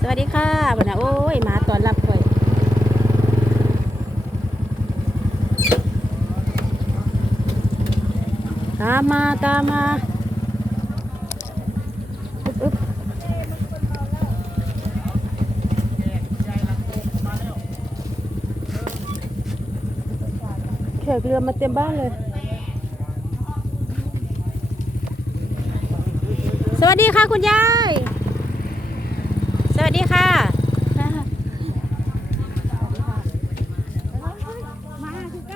สวัสดีค่ะบัดนะโอ้ยมาตอนรับข่อยตามมาตามมาอึ๊บแขกเรือมาเต็มบ้านเลย สวัสดีค่ะคุณยาย วัสดีค่ะ มาคือเ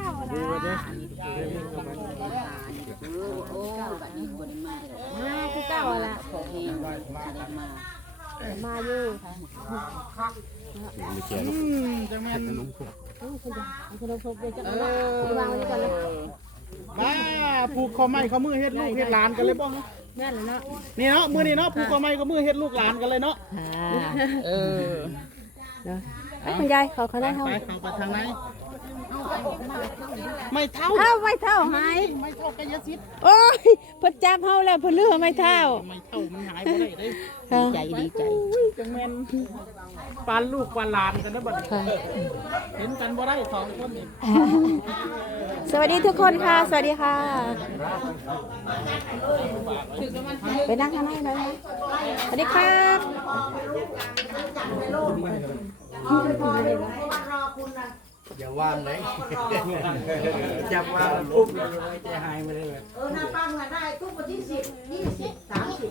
ก่าละมาอยู่อืมจังแม่นคุณลงพบเดี๋ยวจะเอาวางไว้นี่ก่อนเลย บ้าผูกคอไม้เขามือเฮ็ดลูกเฮ็ดหลานกันเลยบ้างนั่นแหละเนาะนี่เนาะมือนี่เนาะผูกคอไม้เขามือเฮ็ดลูกหลานกันเลยเนาะเออเนาะเอ้ยคุณยายเขาเขาได้เขาไปเข้าไปทางไหนไม่เท่าเท่าไม่เท่าหายไม่เท่ากายสิทธิ์โอ้ยเพิ่นจับเฮาแล้วเพิ่นเลือกไม่เท่าไม่เท่ามันหายไปได้เด้ค่ะใจดีใจจังแม่น ปานลูกปานหลานกันนะบัดนี้ค่ะเห็นกันบ่ได้สองคนนี่สวัสดีทุกคนค่ะ สวัสดีค่ะ ไปนั่งข้างในหน่อยนะสวัสดีครับอย่าว่างเลยจับว่างปุ๊บเลยจะหายไปเลยเออหน้าปังน่ะได้ทุกวันที่สิบยี่สิบสามสิบ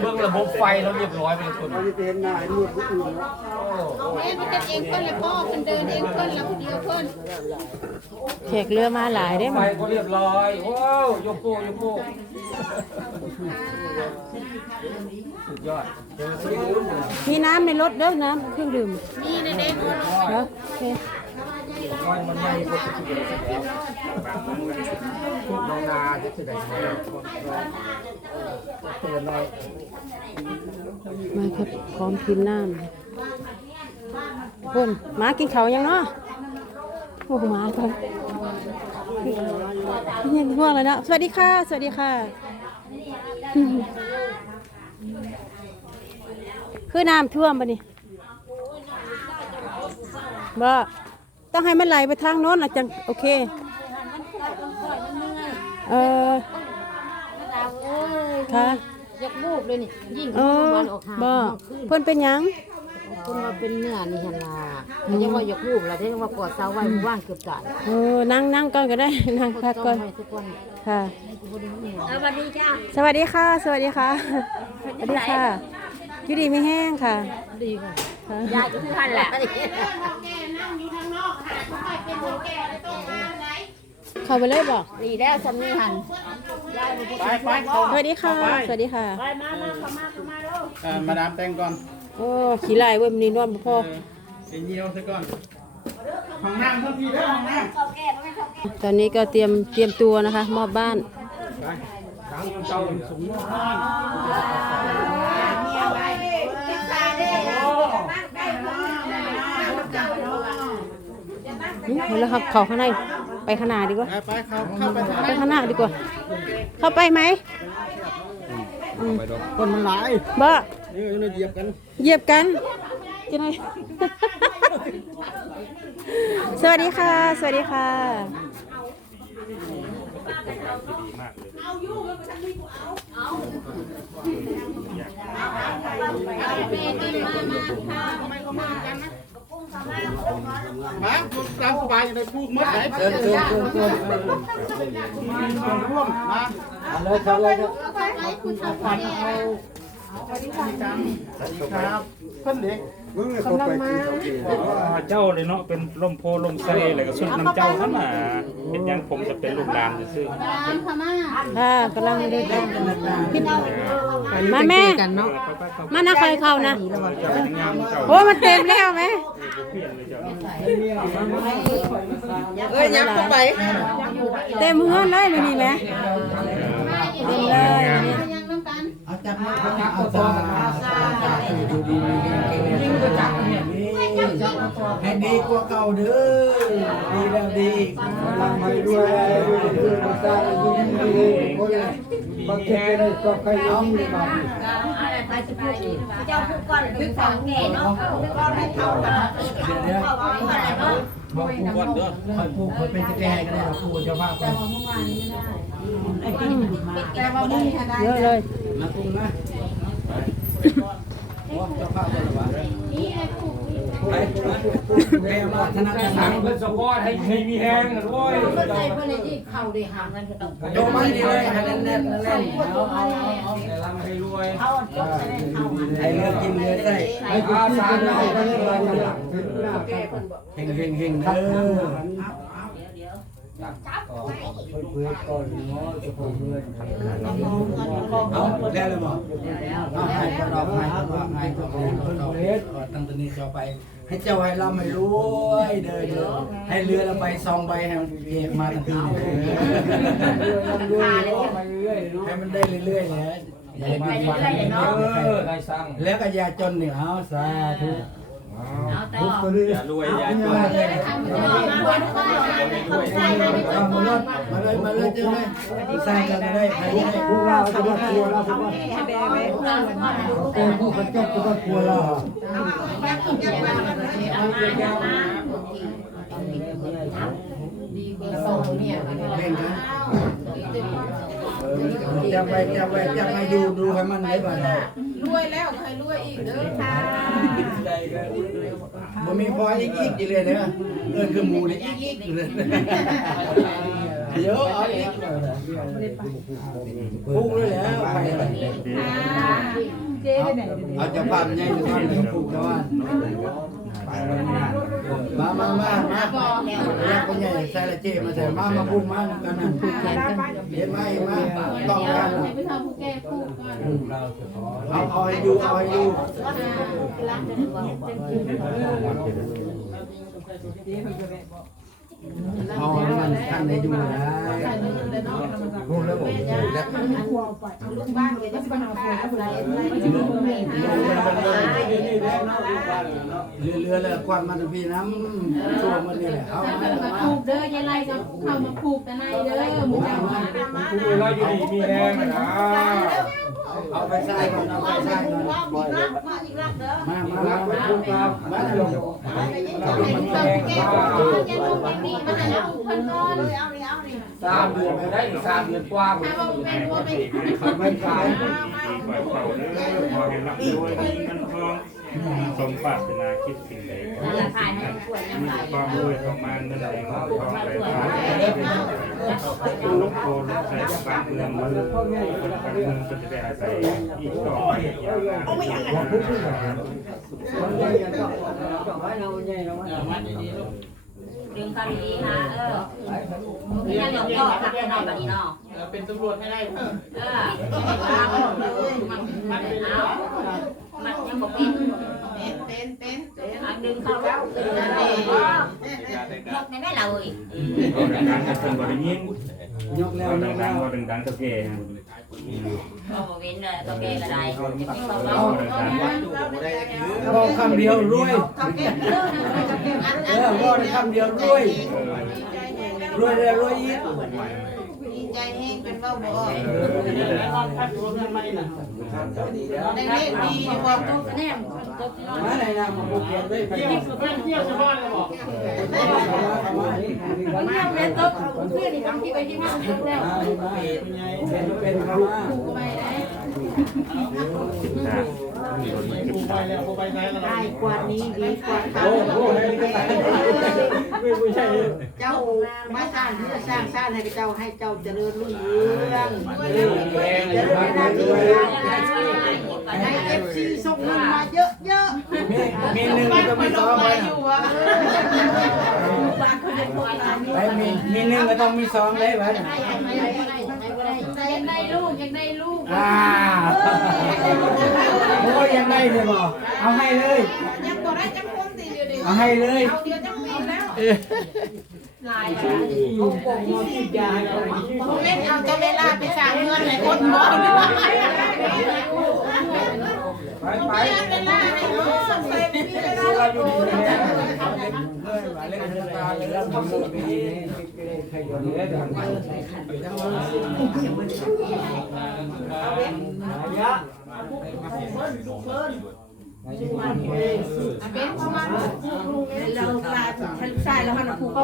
เรื่องระบบไฟเราเรียบร้อยไปแล้วคุณจะเป็นหน้าให้ลูกผู้อื่นแล้วแม่มันเป็นเองคนละพ่อคนเดินเองคนละคนเดียวคนแขกเรือมาหลายได้ไฟมั้ยก็เรียบร้อยว้าวยกโป้ยกโป้ สุดยอดมีน้ำในรถเด้อน้ำเครื่องดื่มมีในเด็กเนาะโอเคน้อยมันไม่ก็สุดแล้วน้องนาจะสิได้ตัวน้อยมาครับพร้อมพิมพ์น้ำคนหมากินเขาวยังเนาะโอ้หมาก่อนยังง่วงเลยเนาะสวัสดีค่ะ สวัสดีค่ะ คือน้ำท่วมปะนี่บ่ต้องให้มันไหลไปทางโน้นอะจังโอเค เออค่ะอยากบูบเลยนี่ยิ่งเออบ่เพิ่นเป็นหยังคนมาเป็นเนื้อนี่ฮันลาแต่ยังว่าอยากบูบแล้วที่ว่ากอดเสาไว้ว่างเกือบตายเออนั่งนั่งก่อนก็ได้นั่งพักก่อนทุกคนค่ะสวัสดีจ้าสวัสดีค่ะ สวัสดีค่ะสวัสดีค่ะ อยู่ดีไม่แห้งค่ะ ดีค่ะค่ะยายทุกท่านแหละเข้าไปเลยบอกดีแล้วฉันนี่หันไปไปเข้าสวัสดีค่ะ สวัสดีค่ะอ่ามาดามแต่งก่อนโอ้ขี้ลายเว้ยมันนี่นอนบ่พอเออไปเยี่ยวซะก่อนห้องน้ำเท่าที่เด้อห้องน้ำตอนนี้ก็เตรียมเตรียมตัวนะคะ มอบบ้านอืม แล้วครับเขาข้างในไปข้างหน้าดีกว่าไปไปเข้าเข้าไปทางไหนไปข้างหน้าดีกว่า เข้าไปไหมอืมคนมันหลายบ่นี่เราเหยียบกันเหยียบกันจะไหนสวัสดีค่ะ สวัสดีค่ะมา ตามสบายอยู่ในพูกมัดไหนเดินเดินเดินเดินส่วนร่วมมาเลยครับเลยครับปันเอาสวัสดีครับเพื่อนเด็กมึงเนี่ยเขา ไปกินข้าวเกลือเจ้าเลยเนาะเป็นลมโพลมเสลอะไรก็สุดน้ำเจ้าเข้ามาเป็นยังผมจะเป็นลูกหลานซื่อค่ะกำลังดินทางพี่มาแม่มานะใครเข้านะโอ้มันเต็มแล้วไหมเอ้ยยังเข้าไปเต็มเฮือนเลยมันนี่ไหมเต็มเลยนี่ ดีกว่าเก่าเด้อดีแล้วดีอีกลังไม่ด้วยด้วยด้วยมาสาด้วยดีคนละบางทีได้ก็ใครเอาเลยมาอะไรไปสบายดีเจ้าผู้ก่อนเป็นสองแก่เนาะก็ให้เท่ากันเดี๋ยวเดี๋ยวเข้าไปอะไรเนาะบอกกูก่อนเด้อคอยพูดคนเป็นตะแกรงก็ได้เราพูดจ้าภาก่อนแต่ว่ามึงแค่ได้เยอะเลยมาปรุงนะว่าเจ้าภาพก่อนะ แม่มาธนาคารสั่งเพิ่นสปอร์ตให้ให้มีแฮงกันโว้ยก็ใจเพื่อนที่เข้าได้ห่างกันก็ต้องโยมไม่ดีเลยให้แน่นแน่นแน่นเอาเอาเอาเอาแต่ละมาให้รวยเข้าจบได้เข้ามาให้เลือกกินเลือกได้ให้คุณที่เป็นได้ก็ได้เราจะหลังถึงหน้าครับเฮงเฮงเฮงเด้อ เพื่อนก่อนเนาะจะพูดเพื่อนเอาแล้วเลยบอกเอาให้ก็รอให้ก็รอให้ก็รอให้ตั้งแต่นี้ต่อไป ให้เจ้าให้ร่ำให้รวยเด้อเด้อให้เรือเราไปซองใบให้มันเอกมาทันทีเลยให้มันได้เรื่อยๆเลยอย่าให้มีความเออได้สั่งแล้วก็อย่าจนเนี่ยเอาสาธุ เอาต่อทุกคนเลยอย่ารวยอย่าจมานเลยใส่มาไม่ต้เอาองมาเลยมาเลยมาเลยเจ้าไหมใส่กันก็ได้ใครก็ได้พวกเราจะว่ากลัวเราจะว่าเออพวกเขาเจ้าจะว่ากลัวเราเล่นกัน จะไปจะไปจะไปดูดูให้มันได้บ้างรวยแล้วก็ให้รวยอีกเด้อค่ะมันมีพออีกอีกอยู่เลยเนี่ยเออคือหมูเลยอีกอีกอยู่เลยเดี๋ยวเอาอีกพุ่งเลยแล้วไปเอาจะปั้นใหญ่จะปั้นพุ่งแล้ว ว่ามามามามาแล้วก็ใหญ่ใส่ละเจมาใส่มามาพุ่งมากันนั่นเห็นไหมมาต้องกันไปทำผู้แก่ผู้ก่อนเอาเอาให้ดูเอาให้ดู เอาให้มันท่านได้ดูได้รู้แล้วผมแล้วลูกบ้านเลยจะไปหาผัวอะไรอะไรเรือเรือเลยควันมันพี่น้ำช่วงมันนี่แหละเอามาผูกเด้อยายไรจะเข้ามาผูกแต่ในเด้อมึงจะผู้เราอยู่ดีมีแฮงนะ เอาไปใส่ก่อนเอาไปใส่ก่อนอีรักมาอีรักเด้อมามามามาพุ่งครับมาลงเราเป็นมีแฮงว่ายังลงยังดีมาให้เราคนก่อนเอานี่เอานี่สามเดือนได้สามเดือนกว่าผมถ้าว่าเป็นว่าเป็นไม่ขายสมปรารถนาคิดสิ่งใดก็ราความรวยประมาณเมื่อไหร่ก็ทองไห ลมาลูกโตลูกใส่บ้านเมืองมือคนบ้านเมืองก็จะได้อาศัยอีกต่อไปยาวนานดึงกันดีนะเออนี่ยังหยอกหยอกตักกันหน่อยแบบนี้เนาะเป็นตำรวจให้ได้เออมันมันเอามันยังบอกเป็น เป็นเป็นเป็นอันดึงเข้าแล้วดึงนั่นเองหมดในแม่เราเลยเอาดังๆจะคนบ่ได้ยินยกแล้วเอายกดัแล้งวๆว่าดังๆตะเกียงก็บอกเว้นเลยก็เป็นอะไรเขาเราบอกคำเดียวรวยเขาเก็บเรื่องนะเออบอกคำเดียวรวยรวยเลยรวยอีกดีใจแห้ง เป็นว่าบ่ได้เลขดีบอกตู้แนมมาไหนนะมาบุกเก็บด้วยไปเที่ยวเที่ยวเฉพาะเลยบอกมันเที่ยวเล่นโต๊ะเพื่อนที่ทำที่ไปที่มาแล้วเป็นเป็นเขาว่าไปได้ ได้กว่านี้ดีกว่าโอ้โหไม่ใช่เจ้ามาสร้างเพื่อสร้างสร้างให้เจ้าให้เจ้าเจริญรุ่งเรืองเจริญหน้าที่ให้เอฟซีส่งเงินมาเยอะเยอะมีมีหนึ่งก็มีสองเลยอยู่วะไอ้มีมีหนึ่งก็ต้องมีสองเลยไปยังได้ลูกยังได้ลูก อ่าโอ้ยยังได้เลยบอกเอาให้เลย ยังบ่ได้จังคนตีอยู่ดิเอาให้เลย เอาเดียวจังปีแล้วลายเขาเล่นเอาจะเวลาไปสั่งเงินให้คนบ่ไปไปไม่ได้เวลาให้คนใส่มีเวลาเราอยู่ดีเงิ เป็นประมาณเราลาฉันใส่แล้วมันผูกก็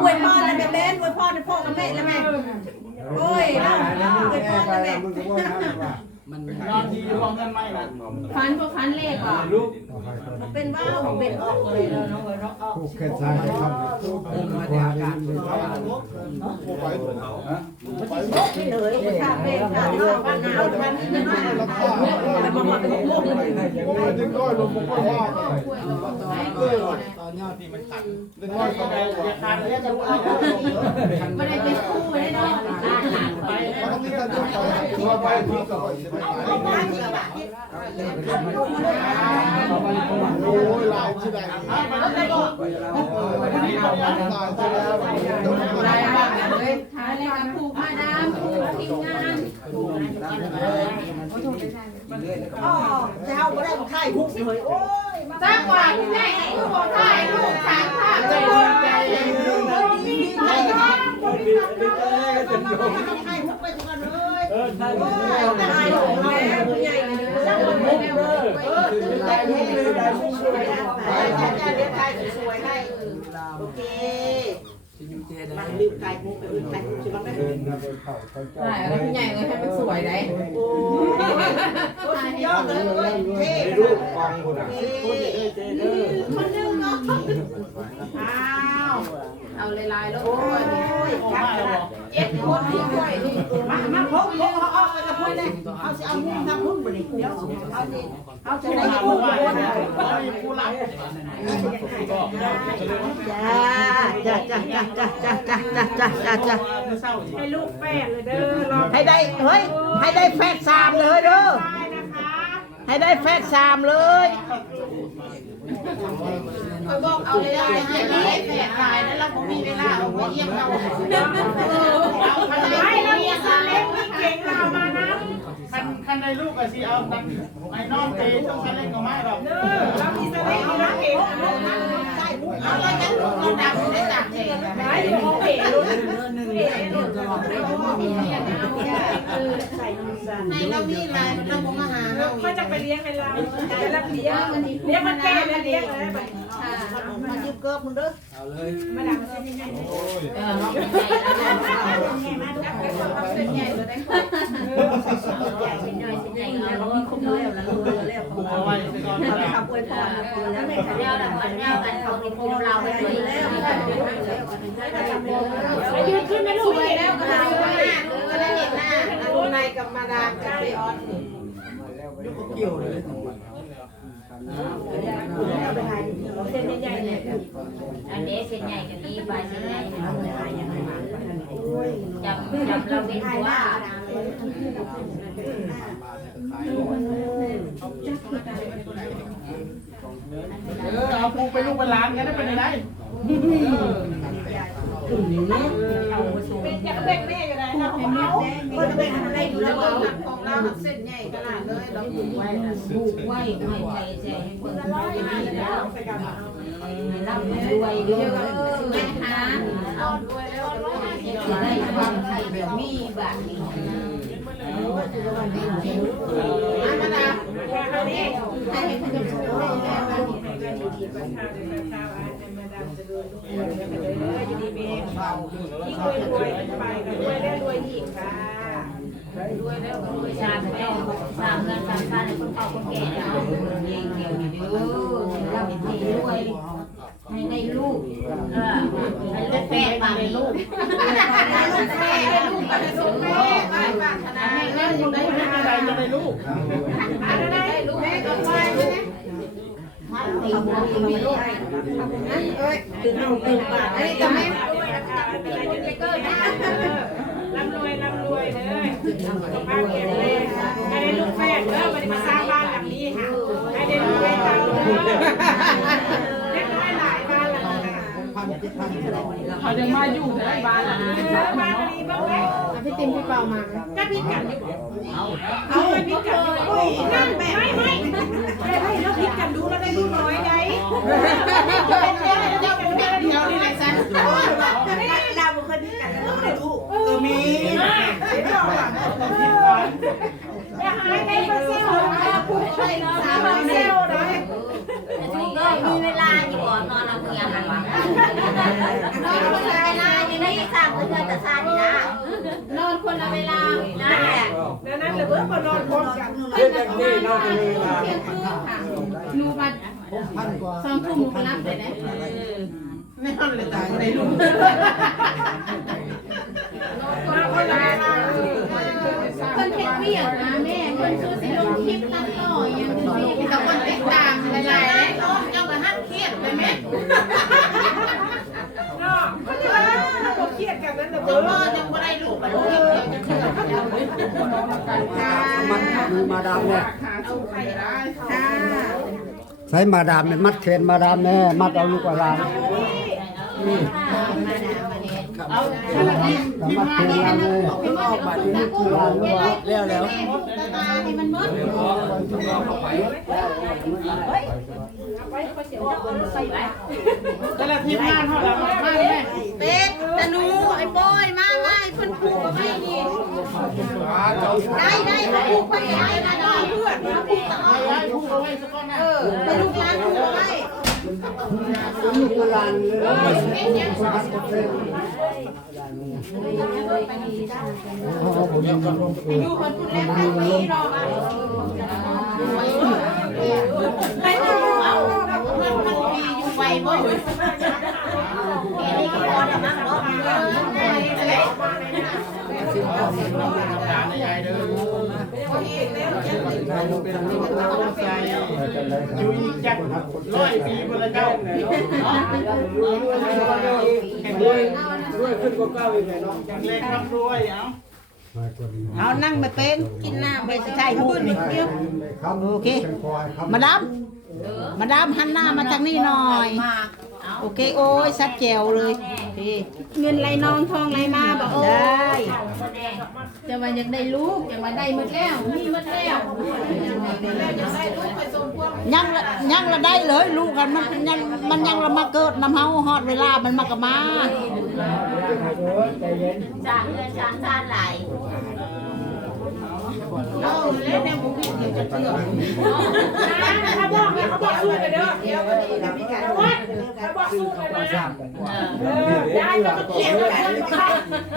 อวยพรแล้วแม่เบนอวยพรให้พ่อกับแม่แล้วแม่โอ้ยเราอวยพรแล้วแม่ มันนอนทีรวมกันไหมล่ะฟันพวกฟันเลขอะเป็นว่าวเป็นออกเลยแล้วเนาะเนาะผูกแขนซ้ายครับผมมาแต่อากาศร้อนไม่เลยถ้าเป็นถ้าเราบ้านนาบ้านนี้น้อยแต่มาหมดเป็นพวกเลยตอนย ยอดที่มันตันดึงยอดเข้าไปหัวขาดเลยจะรู้เอาไม่ได้เป็นคู่เลยเนาะไปเขาต้องมีการดูต่อตัวไปที่ต่อเอาไปที่บ้านโอ้ยลายที่ไหนแล้วก็ไปแล้วไปแล้วไปแล้วเลยท้ายรายการผูกมาดามผูกทีมงานผูกอะไรกันเลยอ๋อเจ้าไม่ได้มาค่ายผูกเลยโอ้ ตั้งกว่าที่แม่ผู้บอกถ่ายลูกสามภาพใจใจมีคตายย้อนคนมีตายย้อนให้พวกไปก่มนเลยเออถ่ายลูกถ่ายลูกแม่ผู้ใหญ่เลยตั้งคนเดียวเออตื่นใจเลยถ่ายสวยให้โอเค ที่ยูเจได้มันลืมไก่มุกไปอื่นไก่มุกใช่ไหมถ่ายอะไรใหญ่เลยให้มันสวยได้โอ้ยยอดเลยเว้ยเท่รูปฟังคนอะคนนึงเนาะอ้าวเอาลายๆแล้วโอ้ยครับ เจ็ดคนที่ช่วยนี่มามาพกพกเขาออกไปกับพูดเลยเอาสิเอามุ้งทำพุ่งไปนี่เดี๋ยวเอาสิเอาจะได้พูดไปนะจ้าจ้าจ้าจ้าจ้าจ้าจ้าจ้าจ้าจ้าให้ลูกแป้งเลยเด้อให้ได้เฮ้ยให้ได้แฟดสามเลยเด้อได้นะคะให้ได้แฟดสามเลย เขาบอกเอาลาให้ได้แปดลายแล้วเราไม่มีเวลาเอาไปเยี่ยมเราไม่เรามีซาเล้งมีเก่งเรามานะคันคันในลูกอะสิเอาตันไอ้น้องเตะต้องคันเล่นกับไม้หรอกเด้อเรามีซาเล้งมีนะเก่งเอาแล้วงั้นเราดับได้ดับเองได้อยู่ห้องเอ๋ลูกในเรามีลายเรามาหาเราก็จะไปเลี้ยงในเราเลี้ยงเลี้ยงมันแก้เลี้ยงอะไรแบบมายืม เกอบมึงด้อเอาเลยมาดังเส้นใหญ่โอ้ยเออน้องใหญ่แล้วน้องใหญ่มากแล้วก็เส้นใหญ่ตัวนั้นใหญ่เป็นน้อยเส้นใหญ่แล้วมีคุ้มแล้วแล้วแล้วของเราทำอวยพรแล้วไม่ขัดแย้งกันไม่เอากันเขาเป็นพวเราไปด้วยแล้วยืนขึ้นนะลูกเลยแล้วก็ได้ลูกก็ได้เห็นหน้าลูกในกับมาดามใแล้ออนเกี่ยวเลย เส้นใหญ่ๆเลยอันนี้เส้นใหญ่กับนี้ปลายเส้นใหญ่จำจำเราเป็นว่าเออเอาปูไปลูกเป็นล้านกันได้เป็นไง อุ่นอนะเอาสูเป็นอยแบ่งแม่อยู่ไหนนะขอเขาคนจะแบ่งอะไรอยู่แล้วของเราเส้นใหญ่ขนาดเลยเราดุกไว้ลูกไว้ไม่ใจใจคนละร้อยมาแล้วรับด้วยด้วยนะคะตอนด้วยแล้วจะได้ความใส่แบบมีบาทนี้อันนั้นนะให้ให้ขนมโอ้แมา ยชาติเจ้าสร้างเงินสร้างบ้านให้คนเฒ่าคนแก่เอาเลี้ยงเดี่ยวนี่เด้อเราให้รวยให้ได้ลูก เออให้ลูกแม่บางลูกให้ลูกแม่ให้ลูกบางลูกแม่บางบางขนาดให้เงินอยู่ได้ไม่เป็นไรจะได้ลูกได้ลูกแม่ก็ไป ร่ำรวยร่ำรวยเลยสุขภาพแข็งแรงให้ได้ลูกแฝดเด้อวันนี้มาสร้างบ้านหลังนี้ค่ะให้ได้ลูกให้เต้าเด้อเล็กน้อยหลายบ้านหลังนี้เขาจะมาอยู่แต่ได้บ้านอะบ้านนี้บ้างไหมพี่ติมพี่เปามาก็พิดกันอยู่เขาไม่พิดกันอยู่โอ้ยนั่นไม่ไม่ไม่ไม่แล้วพิดกันดูแล้วได้ลูกน้อยไง เดียวนี่แหละสัน เราบุคคลที่กันแล้วเราได้รู้ เออมี อย่าหายในมาเซลนะพูดไปเนาะมาเซลนะ ทุกเอ้ยมีเวลา อยู่ก่อนนอนเอาเมียหันหลังนอนคนละเวลาอยู่ในสามเดือนแต่ซานี่นะ นอนคนละเวลานั่นแหละแล้วนั่นเลยเพื่อนมานอนพร้อมกันเฮ็ดจังซี่เนาะเวลาหนูมาสองทุ่มหนูก็รับเลยนะไม่ทำเลยตายในลูกมาคนละเวลา คนเฮ็ดเวียกนะแม่คนซื้อสิลงคลิปตัดต่อยังมีแต่คนติดตามหลายๆเนาะเจ้าก็หัดเครียดเลยแม่ เนาะเขาจะเขาเครีย ดกันนั่นแหละเพื่เจ้าอนพ่อยังบ่ได้ลูกไปลูกจะเชื่อมันมีมาดามเนี่ยเอาใครได้ใช้มาดามเนี่ยมัดแขนมาดามแน่มัดเอาลูกหลานเอาทีมมัดแขนมาเลยเพิ่งออกบัตรนี่คือแล้วแล้วตาให้มันมดแต่ละทีมงานเท่าไหร่มาแม่เป็ด ตะนูไอ้บอยมาง่ายคนผูกก็ไม่ดีได้ได้มาผูกไปได้นะน้องเพื่อนมาผูกต่อผู้เอาไว้สักก้อนเออไปลูกหลานผูกไว้ลูกหลานเลยอยู่คนพูดแล้วไปนี่เนาะไปดูเอามันมันมีอยู่ไวบ่ อยู่แกนี่ก็พอแล้วมั้งเนาะเออได้เลยหลานยายเด้ออยู่อีกจักร้อยปีบนละเจ้าด้วยด้วยขึ้นก็ก้าวอีกเนาะจังเล็กร่ำรวยเอ้าเอานั่งมาเป็นกินน้ำไปใช่พูดนิดเดียวโอเค มาดามมาดามหันหน้ามาทางนี้หน่อย โอเค โอ้ยซัดแจวเลยโอเคเงินไหลนองทองไหลมาบอกได้จะว่ายังได้ลูกจะว่าได้หมดแล้วมีหมดแล้วยังละยังละได้เลย ลูกกันมันยังมันยังละมาเกิดน้ำเฮาฮอดเวลามันมากะมาจางเงินจางจานไหล เอาเล่นในบุกเดี๋ยวจะเชื่อถ้าบอกเนี่ยเขาบอกสู้กันเด้อเดี๋ยวก็ดีนะพี่กันว่าถ้าบอกสู้กันนะเออได้ก็มาเครียดกัน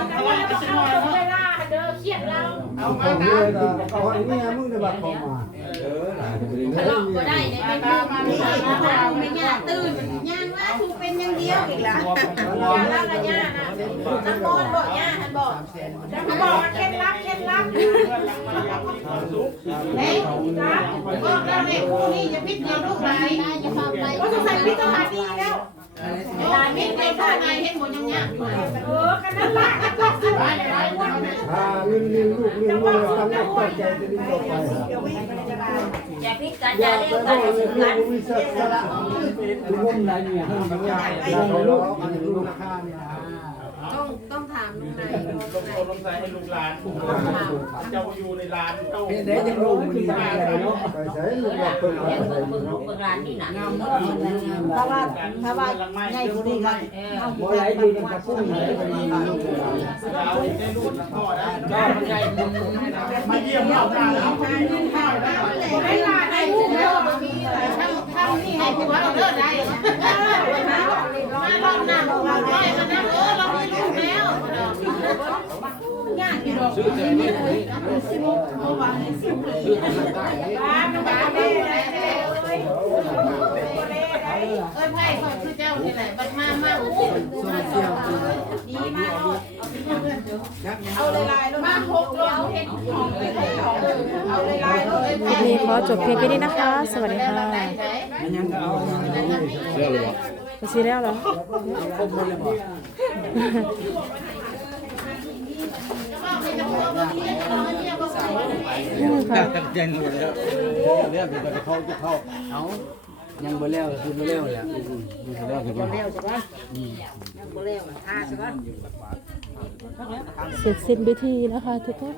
แต่ว่าเราเอาตรงเวลาเด้อเครียดเราเอาเอามาเมีตายเอาเมียมึงได้บักเข้ามาทะเลาะก็ได้ในเป็นลูกนี่เราไม่ยากตื่นย่างว่าถูกเป็นอย่างเดียวอีกละอย่าเล่าละย่านะน้ำมนต์บอกย่าท่านบอกจะมาบอกเคล็ดลับ เคล็ดลับเฮ้ยบอกเราเนี่คู่นี้อย่าพิษเดียวลูกไหลาไปก็สงสัยพี่ต้องมาดีแล้วเวลาพิษเดียวท่าไงเห็นหมดยังยากเออกันนั่นแหละกันบอกสู้กันถ้าเลี้ยงเลี้ยงลูกลี้ยงลูกทำให้ตั้งใจจะดีต่อไปจะพิจารอย่าณาไปเรื่องการเลยสื่อเรื่กัอนงวิศวะรุ่มไหนเนี่ยให้มันง่ายอย่าลูกลูกราคาเนี่ย ต้องต้องถามลุงนายลงโทษลงใจให้ลูกหลานเจ้าอยู่ในร้านเจ้าเดี๋ยวจะลูกมันมาเลยเนาะไปใช้ลูกหลับเปิดเบิ่งเบิ่งเบิ่งลูกเบิ่งร้านนี่น่ะถ้าว่าถ้าว่าง่ายกว่านี้ก็บ่ไหลอยู่ในกระปุกเลยไปมีลูกหลานเราได้ลูกพ่อได้ก็มันใหญ่มาเยี่ยมเราได้แล้วได้ลาได้ลูกแล้วทำนี่ให้ผัวเราเลิกได้มาลองนั่งเราได้มานั่งเออเราไม่รู้แล้ว วันบ้านได้ได้เอ้ยเอ้ยไพ่คอยคือเจ้านี่แหละบัดมามาอู้ดีมากเอาเลยลายมาหกเราเห็นของไปให้เขาเอาเลยลายเลยคลิปนี้ขอจบเพียงแค่นี้นะคะ สวัสดีค่ะมันยังก็เอาไปซีแล้วเหรอ ตั้งใจหมดแล้วเรื่องที่จะเข้าจะเข้าเอายังบ่แล้วคือบ่แล้วแหละบ่แล้วคือบ่แล้วท่าใช่ปะเสร็จสิ้นพิธีนะคะทุกคน